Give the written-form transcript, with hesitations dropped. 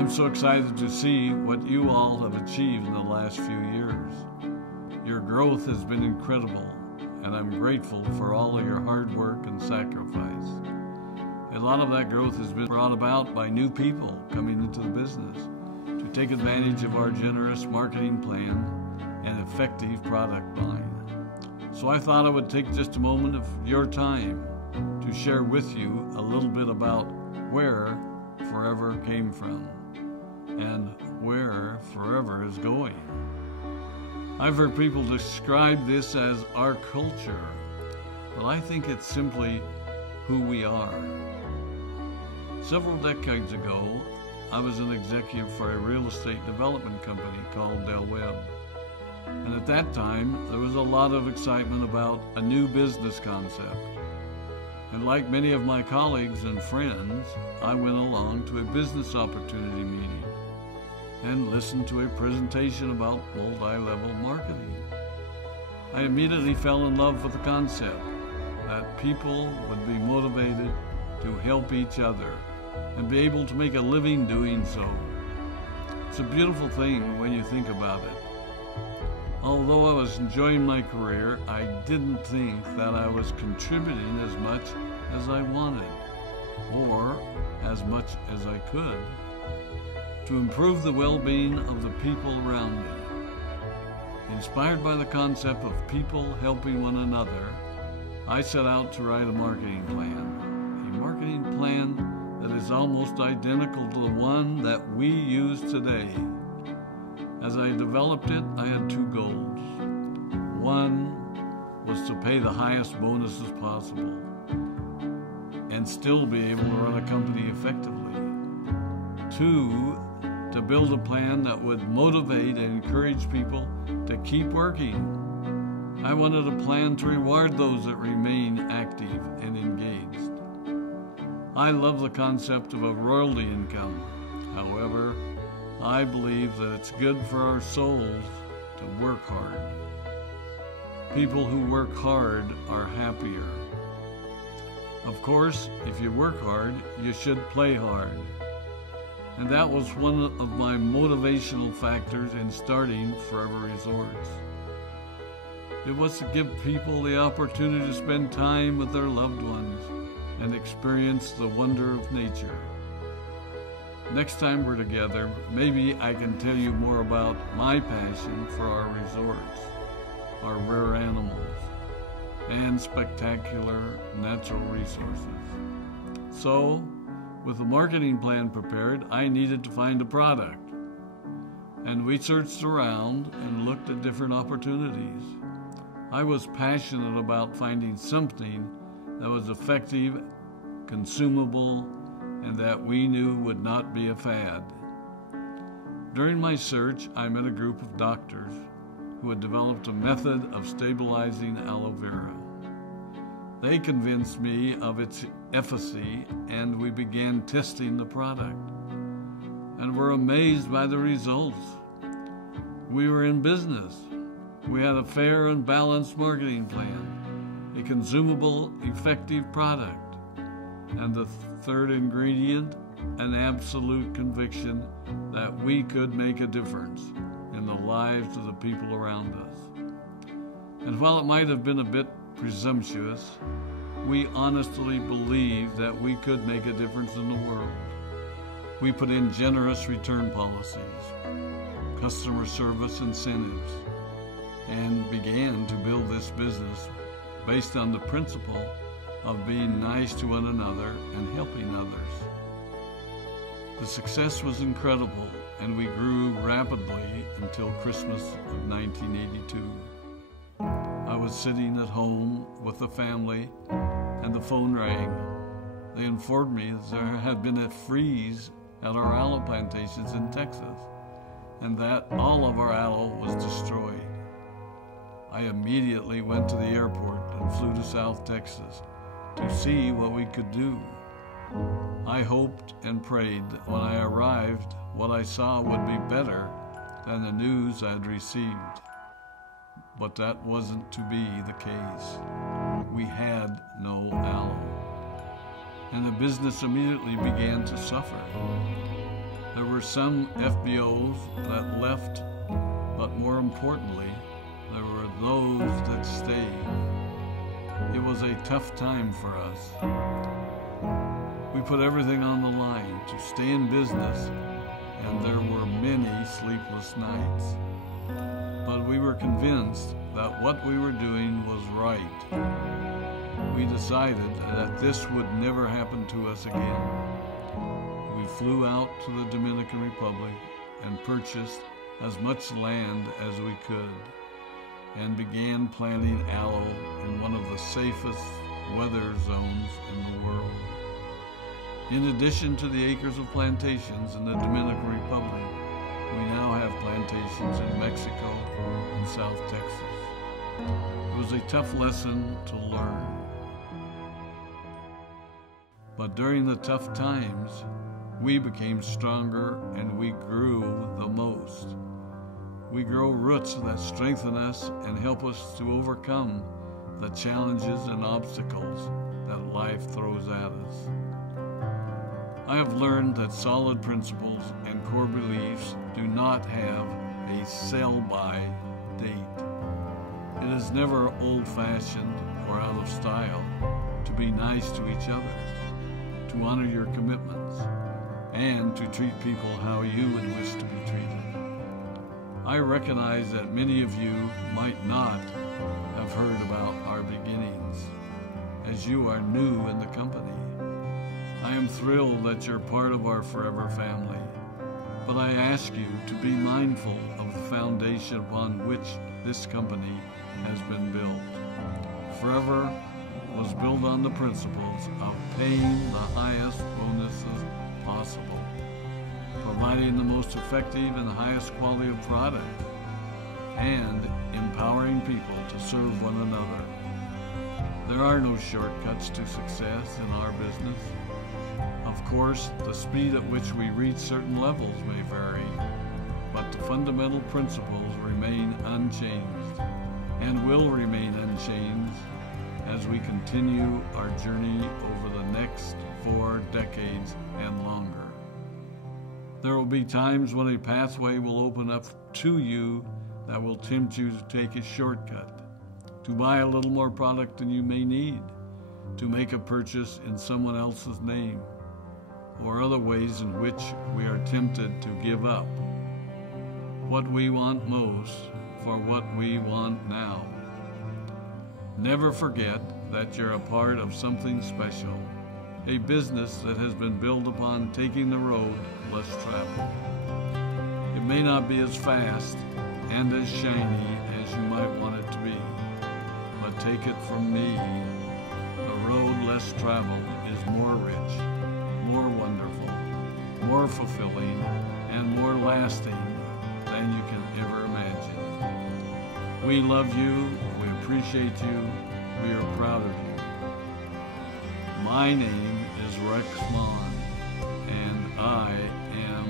I'm so excited to see what you all have achieved in the last few years. Your growth has been incredible, and I'm grateful for all of your hard work and sacrifice. A lot of that growth has been brought about by new people coming into the business to take advantage of our generous marketing plan and effective product line. So I thought I would take just a moment of your time to share with you a little bit about where Forever came from and where Forever is going. I've heard people describe this as our culture, but I think it's simply who we are. Several decades ago, I was an executive for a real estate development company called Del Webb. And at that time, there was a lot of excitement about a new business concept. And like many of my colleagues and friends, I went along to a business opportunity meeting and listened to a presentation about multi-level marketing. I immediately fell in love with the concept that people would be motivated to help each other and be able to make a living doing so. It's a beautiful thing when you think about it. Although I was enjoying my career, I didn't think that I was contributing as much as I wanted, or as much as I could, to improve the well-being of the people around me. Inspired by the concept of people helping one another, I set out to write a marketing plan that is almost identical to the one that we use today. As I developed it, I had two goals. One was to pay the highest bonuses possible and still be able to run a company effectively. Two, to build a plan that would motivate and encourage people to keep working. I wanted a plan to reward those that remain active and engaged. I love the concept of a royalty income. However, I believe that it's good for our souls to work hard. People who work hard are happier. Of course, if you work hard, you should play hard. And that was one of my motivational factors in starting Forever Resorts. It was to give people the opportunity to spend time with their loved ones and experience the wonder of nature. Next time we're together, maybe I can tell you more about my passion for our resorts, our rare animals, and spectacular natural resources. So, with the marketing plan prepared, I needed to find a product. And we searched around and looked at different opportunities. I was passionate about finding something that was effective, consumable, and that we knew would not be a fad. During my search, I met a group of doctors who had developed a method of stabilizing aloe vera. They convinced me of its efficacy, and we began testing the product, and were amazed by the results. We were in business. We had a fair and balanced marketing plan, a consumable, effective product, and the third ingredient, an absolute conviction that we could make a difference in the lives of the people around us. And while it might have been a bit presumptuous, we honestly believed that we could make a difference in the world. We put in generous return policies, customer service incentives, and began to build this business based on the principle of being nice to one another and helping others. The success was incredible, and we grew rapidly until Christmas of 1982. I was sitting at home with the family, and the phone rang. They informed me that there had been a freeze at our aloe plantations in Texas, and that all of our aloe was destroyed. I immediately went to the airport and flew to South Texas to see what we could do. I hoped and prayed that when I arrived, what I saw would be better than the news I'd received. But that wasn't to be the case. We had no aloe, and the business immediately began to suffer. There were some FBOs that left, but more importantly, there were those that stayed. It was a tough time for us. We put everything on the line to stay in business, and there were many sleepless nights. But we were convinced that what we were doing was right. We decided that this would never happen to us again. We flew out to the Dominican Republic and purchased as much land as we could and began planting aloe in one of the safest weather zones in the world. In addition to the acres of plantations in the Dominican Republic, we now have plantations in Mexico and South Texas. It was a tough lesson to learn. But during the tough times, we became stronger and we grew the most. We grow roots that strengthen us and help us to overcome the challenges and obstacles that life throws at us. I have learned that solid principles and core beliefs do not have a sell-by date. It is never old-fashioned or out of style to be nice to each other, to honor your commitments, and to treat people how you would wish to be treated. I recognize that many of you might not have heard about our beginnings, as you are new in the company. I am thrilled that you're part of our forever family, but I ask you to be mindful of the foundation upon which this company has been built. Forever was built on the principles of paying the highest bonuses possible, providing the most effective and highest quality of product, and empowering people to serve one another. There are no shortcuts to success in our business. Of course, the speed at which we reach certain levels may vary, but the fundamental principles remain unchanged and will remain unchanged as we continue our journey over the next 4 decades and longer. There will be times when a pathway will open up to you that will tempt you to take a shortcut, to buy a little more product than you may need, to make a purchase in someone else's name, or other ways in which we are tempted to give up what we want most for what we want now. Never forget that you're a part of something special, a business that has been built upon taking the road less traveled. It may not be as fast and as shiny as you might want it to be, but take it from me, the road less traveled is more rich, more wonderful, more fulfilling, and more lasting than you can ever imagine. We love you, we appreciate you, we are proud of you. My name is Rex Maughan, and I am